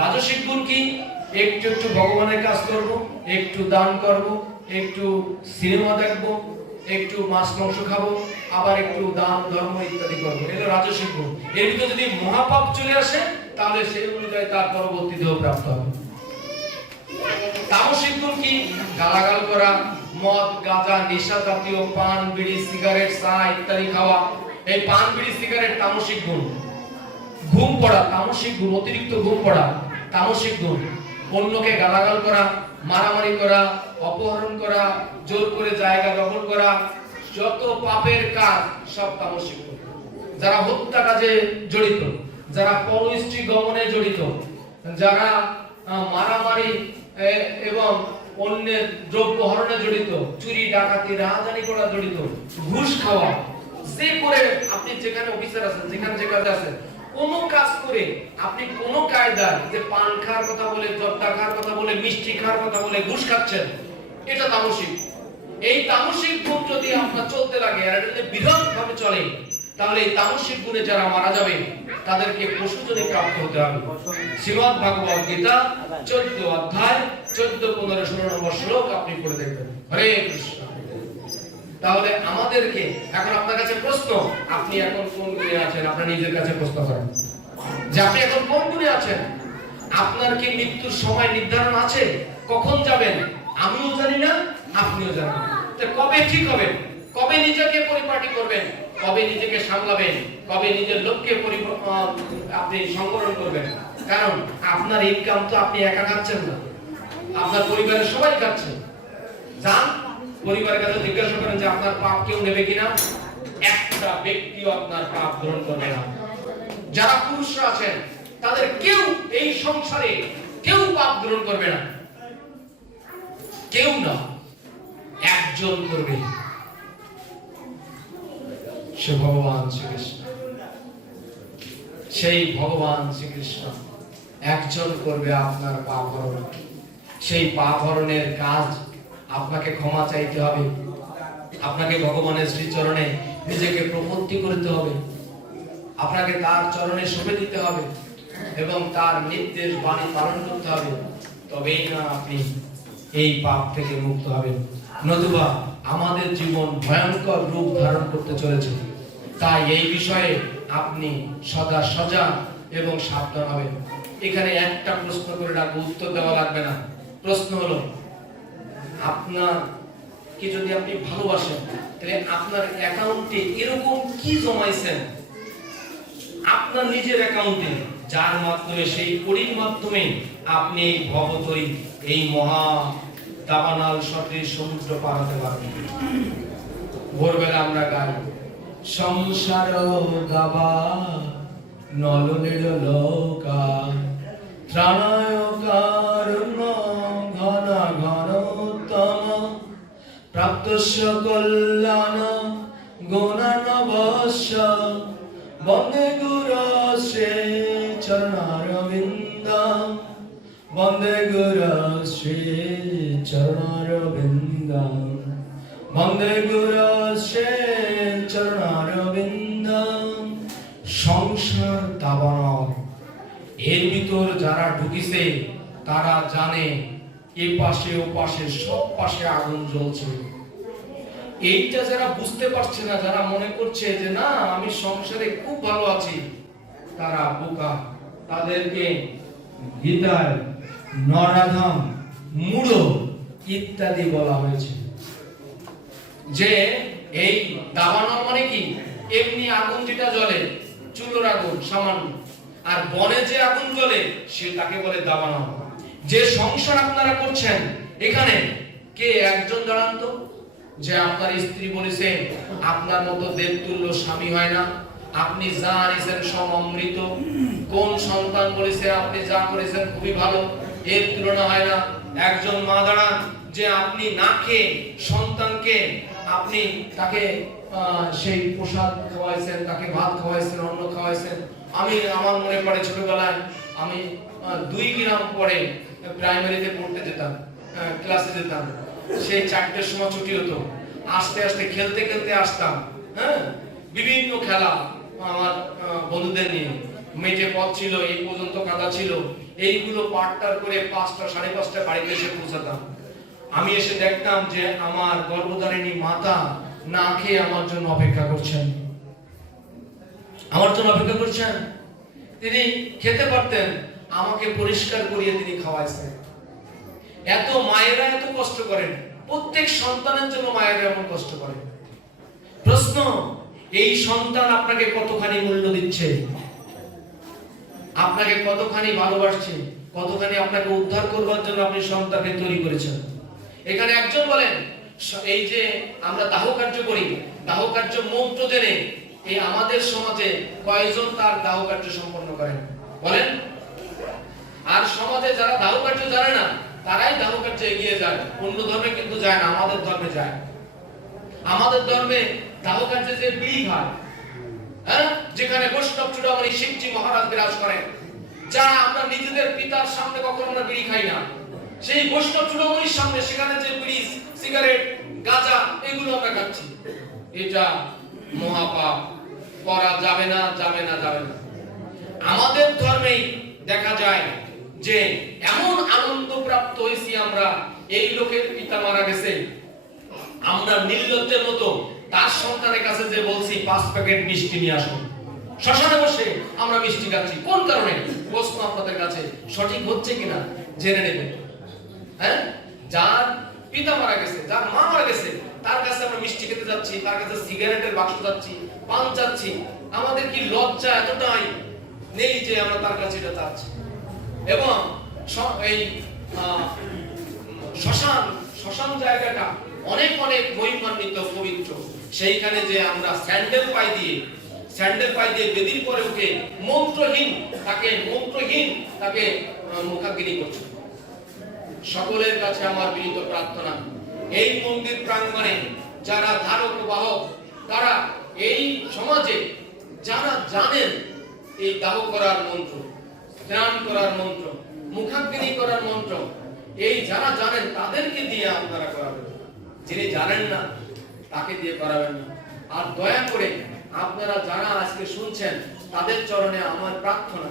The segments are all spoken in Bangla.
রাজসিক গুণ কি? একটু একটু ভগবানের কাজ করব, একটু দান করব, একটু সিনেমা দেখব, একটু মাছ মাংস খাবো, আবার একটু দান ধর্ম ইত্যাদি করবো, এগুলো রাজসিক গুণ। এর ভিতরে যদি মহাপাপ চলে আসে তাহলে সেই অনুযায়ী তার পরবর্তী দেহ প্রাপ্ত হবে। তামসিক গুণ কি? গালাগাল করা, মদ গাঁজা নেশা জাতীয় পান বিড়ি সিগারেট চা ইত্যাদি খাওয়া, এই পান বিড়ি সিগারেট তামসিক গুণ। ঘুম পড়া তামসিক গুণ, অতিরিক্ত ঘুম পড়া তামসিক গুণ। অন্যকে গালাগাল করা, মারামারি করা, অপহরণ করা, জোর করে জায়গা দখল করা, যত পাপের কাজ সব তামসিক গুণ। যারা হত্যা কাজে জড়িত, যারা পরস্ত্রী গমনে জড়িত, যারা মারামারি এবং অন্যের দ্রব্য হরণে জড়িত, চুরি ডাকাতি রাহাজানি করা জড়িত, ঘুষ খাওয়া, যে করে আপনি যেখানে অফিসার আছেন, যেখানে যে কাজে আছেন, কোন কাজ করে আপনি কোন কায়দায় যে পান খাওয়ার কথা বলে, জর্দা খাওয়ার কথা বলে, মিষ্টি খাওয়ার কথা বলে ঘুষ খাচ্ছেন, এটা তামসিক। এই তামসিক গুণ যদি আপনার চলতে লাগে আর এটা বিরাট ভাবে চলে, তাহলে এই তামসিক গুণে যারা মারা যাবে তাদেরকে পশুজনে প্রাপ্ত হতে হবে। শ্রীমদ্ ভাগবত গীতা 14 অধ্যায় 14, 15, 16 নম্বর শ্লোক আপনি পড়ে দেখবেন। হরে কৃষ্ণ। তাহলে আমাদেরকে এখন আপনার কাছে প্রশ্ন, আপনি এখন কোন গুণে আছেন? আপনার নিজের কাছে প্রশ্ন করেন যে আপনি এখন কোন গুণে আছেন। আপনার কি মৃত্যুর সময় নির্ধারণ আছে? কখন যাবেন? আমিও জানি না, আপনিও জানেন না। তো কবে ঠিক হবে? কবে নিজেকে পরিপাটি করবেন? কবে নিজেকে সামলাবেন? কবে নিজের লক্ষ্যে আপনি সংবরণ করবেন? কারণ আপনার ইনকাম তো আপনি একা খাচ্ছেন না, আপনার পরিবারের সবাই খাচ্ছে। যান পরিবারের কাছে জিজ্ঞাসা করেন যে আপনার পাপ কেউ নেবে কিনা। একটা ব্যক্তিও আপনার পাপ গ্রহণ করবে না। যারা পুরুষরা আছেন তাদের কেউ এই সংসারে কেউ পাপ গ্রহণ করবে না, কেউ না, একজন করবে, সে ভগবান শ্রীকৃষ্ণ। সেই ভগবান শ্রীকৃষ্ণ একজন করবে আপনার পাপ হরণ। সেই পাপ হরণের কাজ আপনাকে ক্ষমা চাইতে হবে, আপনাকে ভগবানের শ্রীচরণে নিজেকে প্রপত্তি করতে হবে, আপনাকে তার চরণে শোভে দিতে হবে এবং তার নির্দেশ বাণী পালন করতে হবে। তবেই না আপনি এই পাপ থেকে মুক্ত হবেন, নতুবা আমাদের জীবন ভয়ঙ্কর রূপ ধারণ করতে চলেছে। তাই এই বিষয়ে আপনি সদা সজাগ এবং সাবধান হবেন। এখানে একটা প্রশ্ন করে রাখবো, উত্তর দেওয়া লাগবে না। প্রশ্ন হলো, আপনার কি যদি আপনি ভালোবাসেন তাহলে আপনার অ্যাকাউন্টে এরকম কি জমাইছেন আপনার নিজের অ্যাকাউন্টে, যার মাধ্যমে সেই কড়ির মাধ্যমে আপনি এই ভবতরী, এই মহা দাবানল সদৃশ সমুদ্র পার হতে পারবেন। ভোরবেলা আমরা গাই, সংসার গাবা নলনীল লোকা ত্রাণায় কারুণ্য ঘন ঘনোত্তম প্রাপ্তস্য কল্যাণ গুণানবস্য বন্দে গুরুশ্রী চরণারবিন্দ বন্দে গুরুশ্রী চরণারবিন্দ বন্দে গুরুশ্রী চরণারবিন্দ। সংসার দাবানল, এর ভিতর যারা ঢুকিছে তারা জানে এ পাশে ও পাশে সব পাশে আগুন জ্বলছে। এইটা যারা বুঝতে পারছে না, যারা মনে করছে যে না আমি সংসারে খুব ভালো আছি, তারা বোকা। তাদেরকে গীতায় নরাধম, মূঢ় ইত্যাদি বলা হয়েছে। যে এই দাবানল মানে কি? এমনি আগুন যেটা জ্বলে, চুলোর আগুন সামান্য, আর বনে যে আগুন জ্বলে সে তাকে বলে দাবানল। যে সংসার আপনারা করছেন, এখানে কে একজন দাঁড়ান তো যে আপনার স্ত্রী বলেছে আপনার মতো দেবতুল্য স্বামী হয় না, আপনি যা আনিছেন সব অমৃত, কোন সন্তান বলেছে আপনি যা করেছেন খুবই ভালো, এর তুলনা হয় না। একজন মা দাঁড়ান যে আপনি না খেয়ে সন্তানকে আপনি তাকে সেই প্রসাদ খাওয়াইছেন, তাকে ভাত খাওয়াইছেন, অন্ন খাওয়াইছেন। আমার মনে পড়ে ছোটবেলায় আমি 2 গ্রাম পরে প্রাইমারিতে পড়তে যেতাম, ক্লাসে যেতাম। সেই 4টের সময় ছুটি হতো, আস্তে আস্তে খেলতে খেলতে আসতাম, হ্যাঁ, বিভিন্ন খেলা আমার বন্ধুদের নিয়ে। মেটে পথ ছিল, এই পর্যন্ত কাদা ছিল, এইগুলো পাট্টার করে 5টা 5:30 বাড়িতে এসে পৌঁছাতাম। আমি এসে দেখতাম যে আমার গর্ভধারিণী মাতা না খেয়ে আমার জন্য অপেক্ষা করছেন, আমার জন্য অপেক্ষা করছেন। তিনি খেতে পারতেন, আমাকে পরিষ্কার করিয়ে তিনি খাওয়াইছেন। এত মায়েরা এত কষ্ট করেন, প্রত্যেক সন্তানের জন্য মায়েরা এমন কষ্ট করেন। প্রশ্ন, এই সন্তান আপনাকে কতখানি মূল্য দিচ্ছে, আপনাকে কতখানি ভালোবাসছে, কতখানি আপনাকে উদ্ধার করবার জন্য আপনি সন্তানকে তৈরি করেছেন। এখানে একজন বলেন, এই যে আমরা দাহ কার্য করি, দাহ কার্য মন্ত্র জেনে এই আমাদের সমাজে কয়জন তার দাহ কার্য সম্পন্ন করেন বলেন? আর সমাজে যারা দাহ কার্য জানে না তারাই দাহ কার্যে এগিয়ে যায়, অন্য ধর্মে কিন্তু যায় না, আমাদের ধর্মে যায়। আমাদের ধর্মে দাহ কার্যে যে বিড়ি খায়, হ্যাঁ, যেখানে বৈষ্ণব চূড়ামণি শিবজি মহারাজ বিরাজ করেন, যা আমরা নিজেদের পিতার সামনে কখনো আমরা বিড়ি খাই না, সেই বৈষ্ণব চূড়ামণির সামনে সেখানে যে বিড়ি, সিগারেট, গাঁজা এগুলো আমরা খাচ্ছি। এটা মহাপাপ, করা যাবে না, যাবে না, যাবে না। আমাদের ধর্মেই দেখা যায় যে এমন আনন্দ প্রাপ্ত হইছি আমরা, এই লোকের পিতা মারা গেছে, আমরা নির্লজ্জের মতো তার সন্তানের কাছে যে বলছি 5 প্যাকেট মিষ্টি নিয়ে আসুন, শ্মশানে বসে আমরা মিষ্টি খাচ্ছি। কোন কারণে? প্রশ্ন আপনাদের কাছে সঠিক হচ্ছে কিনা জেনে নেবেন। হ্যাঁ, যার পিতা মারা গেছে, যার মা মারা গেছে, তার কাছে আমরা মিষ্টি খেতে যাচ্ছি, তার কাছে সিগারেটের বাক্স যাচ্ছি, পান চাচ্ছি। আমাদের কি লজ্জা এতটাই নেই যে আমরা তার কাছে এটা চাচ্ছি? এবং এই শ্মশান জায়গাটা অনেক অনেক মহিমান্বিত, পবিত্র। সেইখানে যে আমরা স্যান্ডেল পায়ে দিয়ে বেদির পরে উঠে মন্ত্রহীন তাকে মুখাগ্নি করছে। সকলের কাছে আমার বিনীত প্রার্থনা, এই মন্দির প্রাঙ্গণে যারা ধারক বাহক, তারা এই সমাজে যারা জানেন এই দাহ করার মন্ত্র, স্নান করার মন্ত্র, মুখাগ্নি করার মন্ত্র, এই যারা জানেন তাদেরকে দিয়ে আপনারা করাবেন। যিনি জানেন না তাকে দিয়ে করাবেন না। আর দয়া করে আপনারা যারা আজকে শুনছেন তাদের চরণে আমার প্রার্থনা,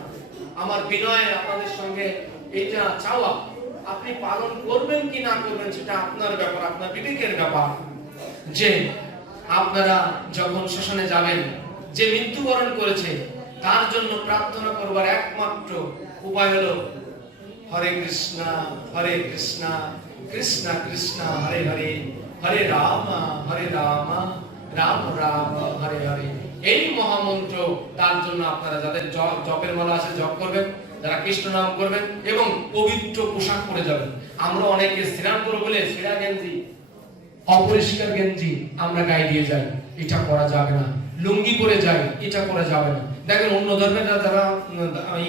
আমার বিনয় আপনাদের সঙ্গে এটা চাওয়া, আপনি পালন করবেন কি না করবেন সেটা আপনার ব্যাপার, আপনার বিবেকের ব্যাপার। যে আপনারা যখন শ্মশানে যাবেন, যে মৃত্যুবরণ করেছে তার জন্য প্রার্থনা করবার একমাত্র উপায় হলো হরে কৃষ্ণ কৃষ্ণ কৃষ্ণ হরে হরে, হরে রাম রাম রাম হরে হরে। এই মহামন্ত্র তার জন্য আপনারা যাদের জপের মালা আছে জপ করবেন, যারা কৃষ্ণ নাম করবেন এবং পবিত্র পোশাক পরে যাবেন। আমরা অনেকে স্নান করব বলে ছেঁড়া গেঞ্জি, অপরিষ্কার গেঞ্জি আমরা গায়ে দিয়ে যাই, এটা করা যাবে না। লুঙ্গি পরে যাই, এটা করা যাবে না। দেখেন অন্য ধর্মের যারা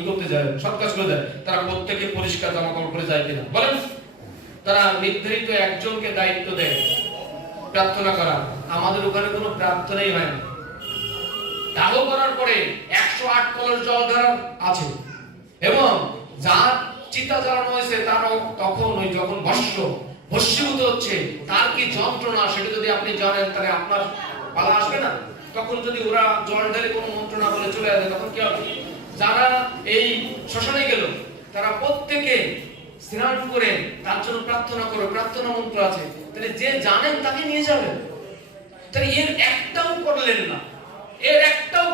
করতে যায়, সৎ কাজ করে যায়, তারা প্রত্যেকে পরিষ্কার জামা কাপড় পরে যায় কিনা বলেন? তারা নির্ধারিত একজনকে দায়িত্ব দেয় প্রার্থনা করা। আমাদের ওখানে কোনো প্রার্থনাই হয় না। দাহ করার পরে 108 কলস জল ধারা আছে এবং যার চিতা জ্বালানো হয়েছে তারও তখন ওই যখন ভস্মীভূত হচ্ছে, তার কি যন্ত্রণা সেটা যদি আপনি জানেন তাহলে আপনার পালা আসবে না। তখন যদি ওরা জল ঢেলে কোনো মন্ত্র না বলে চলে আসে, তখন কি হবে? যারা এই শ্মশানে গেল তারা প্রত্যেকে স্নান করে তার জন্য প্রার্থনা করে, প্রার্থনা মন্ত্র আছে, তাহলে যে জানেন তাকে নিয়ে যাবেন। তাহলে এর একটাও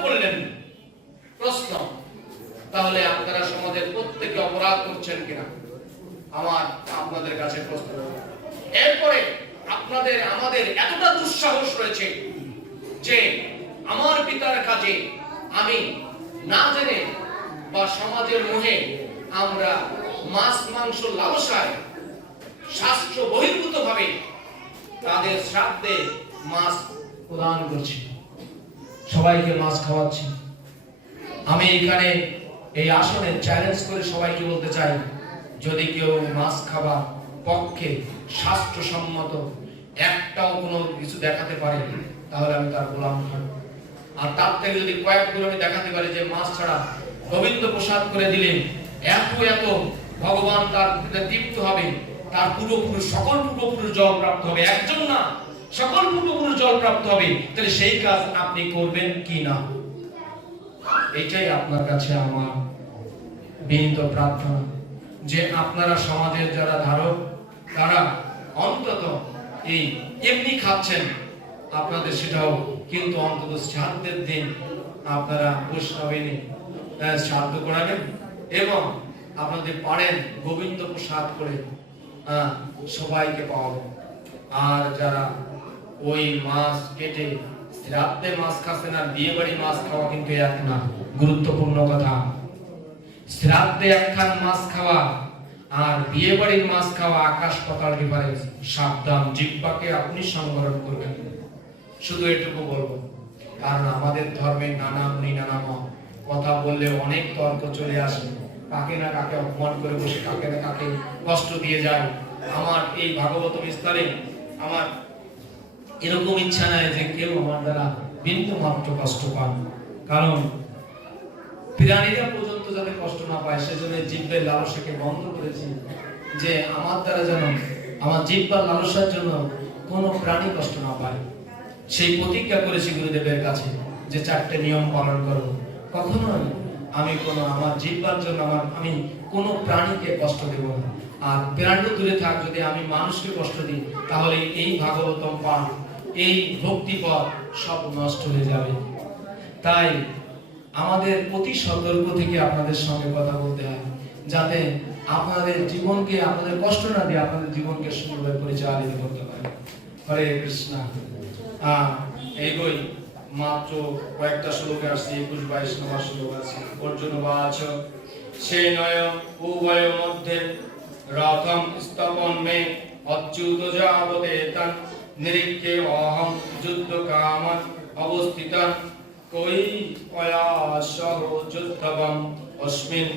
করলেন না। প্রশ্ন, তাহলে আপনারা সমাজের প্রত্যেকে অপরাধ করছেন কিনা আমার আপনাদের কাছে প্রশ্ন। এরপরে আমাদের এতটা দুঃসাহস রয়েছে যে আমার পিতার কাজে আমি না জেনে বা সমাজের মোহে আমরা মাছ মাংস লালসায় শাস্ত্র বহির্ভূত ভাবে তাদের শ্রাদ্ধে মাছ প্রদান করছি, সবাইকে মাছ খাওয়াচ্ছি। আমি এখানে এই আসনে চ্যালেঞ্জ করে সবাইকে বলতে চাই, যদি কেউ মাছ খাবার পক্ষে শাস্ত্রসম্মত একটাও কোনো কিছু দেখাতে পারে তাহলে আমি তার গোলাম হব। আর তার থেকে যদি কয়েকগুলো আমি দেখাতে পারি যে মাছ ছাড়া গোবিন্দ প্রসাদ করে দিলে এত ভগবান তার তৃপ্ত হবে, তার সকল পূর্বপুরুষ জল প্রাপ্ত হবে, একজন না সকল পূর্বপুরুষ জল প্রাপ্ত হবে, তাহলে সেই কাজ আপনি করবেন কি না? এইটাই আপনার কাছে আমার বিনীত প্রার্থনা যে আপনারা সমাজের যারা ধারক তারা অন্তত এই এমনি খাচ্ছেন আপনাদের সেটাও কিন্তু অন্তত শ্রাদ্ধের দিন আপনারা বৈষ্ণবিনী শ্রাদ্ধ করাবেন এবং আপনাদের পারেন গোবিন্দ প্রসাদ করে সবাইকে পাওয়াবেন। আর যারা ওই মাছ কেটে শ্রাদ্ধে মাছ খাচ্ছেন আর বিয়ে বাড়ি মাছ খাওয়া কিন্তু এক না। গুরুত্বপূর্ণ কথা, শ্রাদ্ধে একখান মাছ খাওয়া আর বিয়ে বাড়ির মাছ খাওয়া আকাশ পাতাল ডিফারেন্স। সাবধান, জিহ্বাকে আপনি সংবরণ করবেন। শুধু এটুকু বলবো, কারণ আমাদের ধর্মে নানা মুনি নানা মত, কথা বললে অনেক তর্ক চলে আসে, কাকে না কাকে অপমান করে বসে কাকে না কাকে কষ্ট দিয়ে যায়। আমার এই ভাগবত বিস্তারে আমার এরকম ইচ্ছা নাই যে কেউ আমার দ্বারা বিন্দু মাত্র কষ্ট পান, কারণ প্রাণীরা পর্যন্ত যাতে কষ্ট না পায় সেজন্য জিহ্বের লালসাকে বন্ধ করেছি, যে আমার দ্বারা যেন আমার জিহ্বার লালসার জন্য কোনো প্রাণী কষ্ট না পায়। সেই প্রতিজ্ঞা করেছি গুরুদেবের কাছে যে 4টে নিয়ম পালন করব। কখনোই আমি কোনো আমার জিহ্বার জন্য আমি কোনো প্রাণীকে কষ্ট দেব না। আর প্রাণ দূরে থাক, যদি আমি মানুষকে কষ্ট দিই তাহলে এই ভাগবতম পাঠ, এই ভক্তিপথ সব নষ্ট হয়ে যাবে। তাই আমাদের প্রতি সতর্ক থেকে আপনাদের সঙ্গে কথা বলতে হয়, যাতে আপনাদের জীবনকে আপনাদের কষ্ট না দিয়ে আপনাদের জীবনকে সুন্দর পরিচালিত করতে পারে। হরে কৃষ্ণ। এই বই মাত্র কয়েকটা শ্লোক আসছে, 21-22 নম্বর শ্লোক আছে। অর্জুন বাচ সে নয় উভয় মধ্যে রথম স্তপন মে অচ্যুত যাবতে তন নিরীক্ষে অহম যুদ্ধ কামৎ অবস্থিতং কই অয়াসহ যুদ্ধবম অস্মিন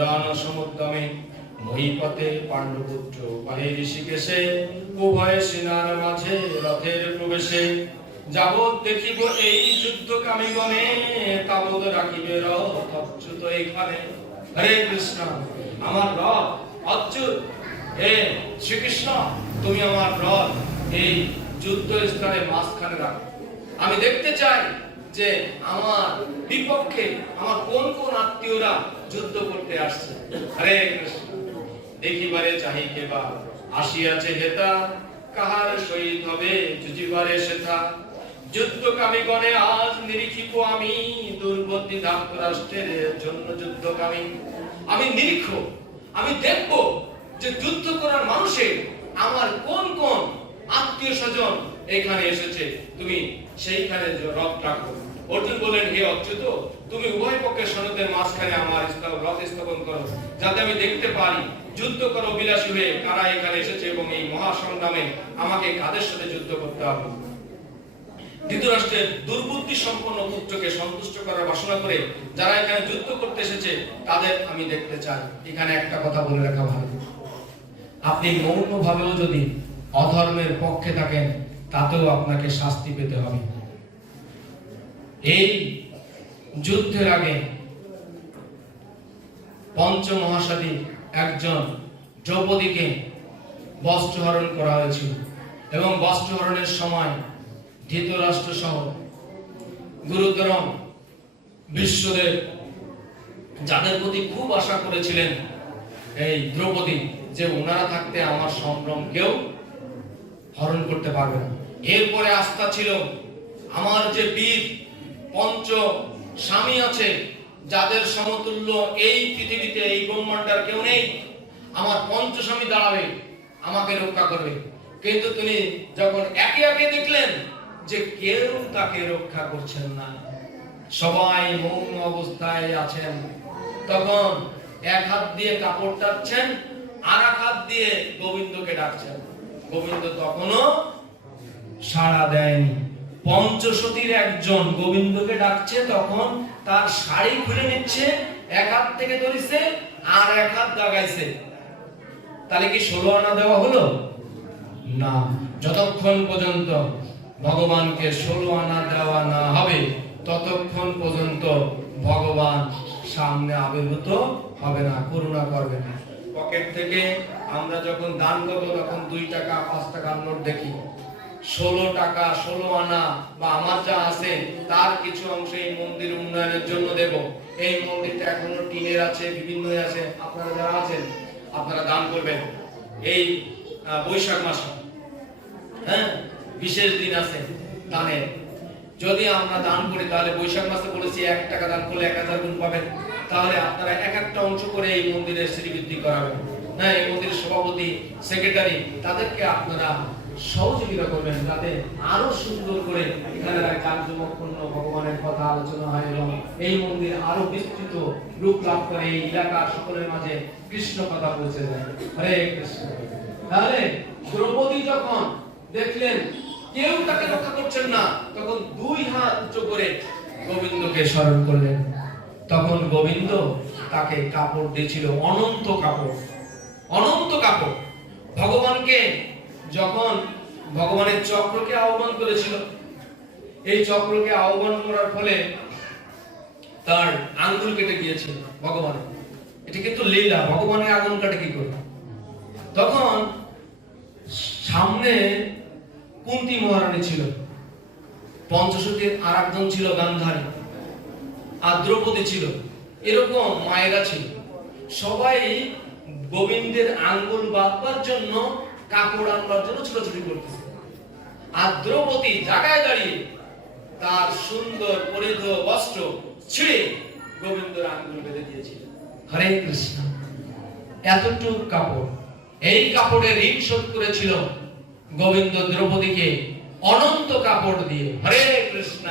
রণ সমুদ্যমে মহিপতে পাণ্ডুপুত্র পাহে ঋষিকেশে উভয় সেনার মাঝে রথের প্রবেশে যাবৎ দেখিব এই যুদ্ধকামীগণে তাবৎ রাখিবে রথ অচ্যুত এখানে। হরে কৃষ্ণ। আমার রথ অচ্যুত, হে শ্রীকৃষ্ণ তুমি আমার রথ এই যুদ্ধ স্থানে মাঝখানে রাখো। আমি দেখতে চাই যে আমার বিপক্ষে আমার কোন কোন আত্মীয়রা যুদ্ধ করতে আসছে। হরে কৃষ্ণ। দেখিবারে চাহি কেবা আসিয়াছে হেতা, কাহার সহিত হবে যুজিবারে সেথা। যুদ্ধকামীগণে আজ নিরীক্ষিব আমি, দুর্গতি ধাতরাষ্ট্রের জন্য যুদ্ধকামী। আমি নিরীক্ষ, আমি দেখব যে যুদ্ধ করার মানুষের আমার কোন কোন আত্মীয় স্বজন এখানে এসেছে, তুমি সেইখানে রথ রাখো। অর্জুন বলেন, হে অচ্যুত তুমি উভয় পক্ষের সৈন্যদের মাঝখানে আমার রথ স্থাপন করো, যাতে আমি দেখতে পারি যুদ্ধ করো বিলাসী হয়ে কারা এখানে এসেছে এবং এই মহাসংগ্রামে আমাকে কাদের সাথে যুদ্ধ করতে হবে। ধৃতরাষ্ট্রের দুর্বুদ্ধি সম্পন্ন পুত্রকে সন্তুষ্ট করার বাসনা করে যারা এখানে যুদ্ধ করতে এসেছে তাদের আমি দেখতে চাই। এখানে একটা কথা বলে রাখা ভালো, আপনি মৌনভাবেও যদি অধর্মের পক্ষে থাকেন তাতেও আপনাকে শাস্তি পেতে হবে। এই যুদ্ধের আগে পঞ্চমহাসাদী একজন দ্রৌপদীকে বস্ত্রহরণ করা হয়েছিল এবং বস্ত্রহরণের সময় ধৃতরাষ্ট্র সহ গুরুতরম বিশ্বদেব যাদের প্রতি খুব আশা করেছিলেন এই দ্রৌপদী, যে ওনারা থাকতে আমার সম্ভ্রম কেউ হরণ করতে পারবে না। এরপরে আস্থা ছিল আমার যে বীর পঞ্চ স্বামী আছে, যাদের সমতুল্য এই পৃথিবীতে এই ব্রহ্মাণ্ডের কেউ নেই, আমার পঞ্চ স্বামী দাঁড়াবে আমাকে রক্ষা করবে। কিন্তু তিনি যখন একে একে দেখলেন যে কেউ তাকে রক্ষা করছেন না, সবাই মৌন অবস্থায় আছেন, তখন এক হাত দিয়ে কাপড় টানছেন আর এক হাত দিয়ে গোবিন্দকে ডাকছেন। গোবিন্দ তখনও সাড়া দেয়নি। পঞ্চসতীর একজন গোবিন্দকে ডাকছে, তখন তার শাড়ি খুলে নিচ্ছে, এক হাত থেকে ধরেছে আর এক হাত দাগাইছে। তাহলে কি 16 আনা দেওয়া হলো না? যতক্ষণ পর্যন্ত ভগবানকে 16 আনা দেওয়া না হবে ততক্ষণ পর্যন্ত ভগবান সামনে আবির্ভূত হবে না, করুণা করবে না। পকেট থেকে আমরা যখন দান করব তখন 2 টাকা 5 টাকার নোট দেখি, 16 টাকা 16 আনা বা আমার যা আছে তার কিছু অংশ এই মন্দির উন্নয়নের জন্য দেব। এই মন্দিরটা এখনো টিনের আছে, বিভিন্ন আছে, আপনারা যারা আছেন আপনারা দান করবেন এই বৈশাখ মাসে। হ্যাঁ, বিশেষ দিন আছে দানের। যদি আমরা দান করি তাহলে বৈশাখ মাসে বলেছি 1 টাকা দান করলে 1000 গুণ পাবেন। তাহলে আপনারা এক একটা অংশ করে এই মন্দিরের শ্রীবৃদ্ধি করাবেন। হ্যাঁ, এই মন্দিরের সভাপতি, সেক্রেটারি তাদেরকে আপনারা সহযোগিতা করবেন যাতে আরো সুন্দর করে এখানে জাঁকজমকপূর্ণ ভগবানের কথা আলোচনা হয় এবং এই মন্দির আরো বিস্তৃত রূপ লাভ করে এই এলাকার সকলের মাঝে কৃষ্ণ কথা পৌঁছে যায়। হরে কৃষ্ণ। তাহলে দ্রৌপদী যখন দেখলেন কেউ তাকে রক্ষা করছেন না, তখন 2 হাত উঁচু করে গোবিন্দকে স্মরণ করলেন। তখন গোবিন্দ তাকে কাপড় দিয়েছিল, অনন্ত কাপড়, অনন্ত কাপড়। ভগবানকে যখন ভগবানের চক্রকে আহ্বান করেছিল, এই চক্রকে আহ্বান করার ফলে তার আঙ্গুল কেটে গিয়েছিল ভগবানের। এটা কিন্তু লীলা, ভগবানের আঙ্গুল কাটে কি করে? তখন সামনে কুন্তী মহারানী ছিল, পঞ্চসতীর আরেকজন ছিল গান্ধারী, আর দ্রৌপদী ছিল, এরকম মায়েরা ছিল। সবাই গোবিন্দের আঙ্গুল বাঁধবার জন্য কাপড় আনবার জন্য ছোটাছুটি করতেছে, আর দ্রৌপদী জায়গায় দাঁড়িয়ে তার সুন্দর পরিধ বস্ত্র ছিঁড়ে গোবিন্দের আঙ্গুল বেঁধে দিয়েছিল। হরে কৃষ্ণ। এতটুকু কাপড়, এই কাপড়ে ঋণ শোধ করেছিল গোবিন্দ দ্রৌপদীকে অনন্ত কাপড় দিয়ে। হরে কৃষ্ণ।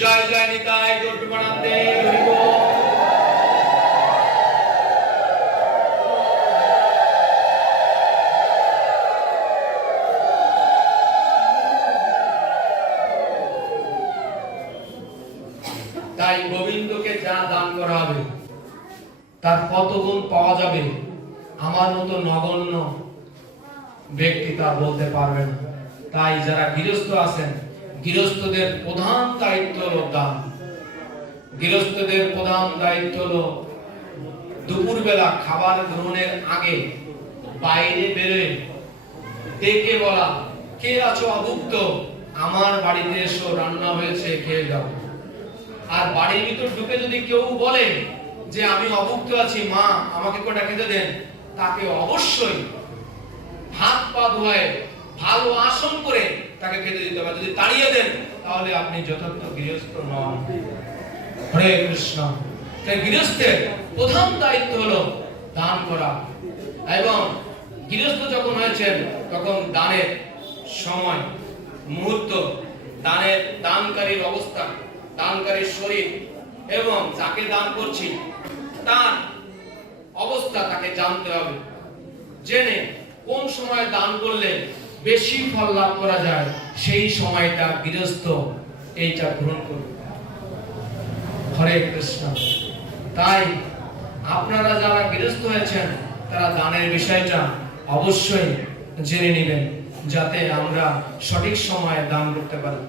জয় জয় নিতাই গৌর প্রেমানন্দে। তাই গোবিন্দকে যা দান করা হবে তার কত গুণ পাওয়া যাবে আমার মতো নগণ্য ব্যক্তি তা বলতে পারবে না। তাই যারা গৃহস্থ আছেন, গৃহস্থদের প্রধান দায়িত্ব হলো দান। গৃহস্থদের প্রধান দায়িত্ব হলো দুপুরবেলা খাবার গ্রহণের আগে বাইরে বেরোয় ডেকে বলা, কে আছো অভুক্ত, আমার বাড়িতে এসো, রান্না হয়েছে, খেয়ে যাও। আর বাড়ির ভিতর ঢুকে যদি কেউ বলে যে আমি অভুক্ত আছি, মা আমাকে কোটা খেতে দেন, তাকে অবশ্যই হাত পা ধোয় ভালো আসন করে তাকে খেতে দিতে হবে। যদি তাড়িয়ে দেন তাহলে আপনি যথার্থ গৃহস্থ নন। হরে কৃষ্ণ। তাই গৃহস্থের প্রধান দায়িত্ব হলো দান করা, এবং গৃহস্থ যখন হয়েছেন তখন দানের সময় মুহূর্ত, দানের দানকারীর অবস্থা, দানকারীর শরীর এবং যাকে দান করছি তার অবস্থা তাকে জানতে হবে। জেনে কোন সময় দান করলে বেশি ফল লাভ করা যায় সেই সময়টা গৃহস্থ এইটা গ্রহণ করবে। হরে কৃষ্ণ। তাই আপনারা যারা গৃহস্থ হয়েছেন তারা দানের বিষয়টা অবশ্যই জেনে নেবেন যাতে আমরা সঠিক সময়ে দান করতে পারি।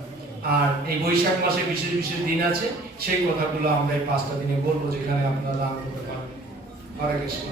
আর এই বৈশাখ মাসে বিশেষ বিশেষ দিন আছে, সেই কথাগুলো আমরা এই 5টা দিনে বলবো যেখানে আপনারা দান করতে পারবেন। হরে কৃষ্ণ।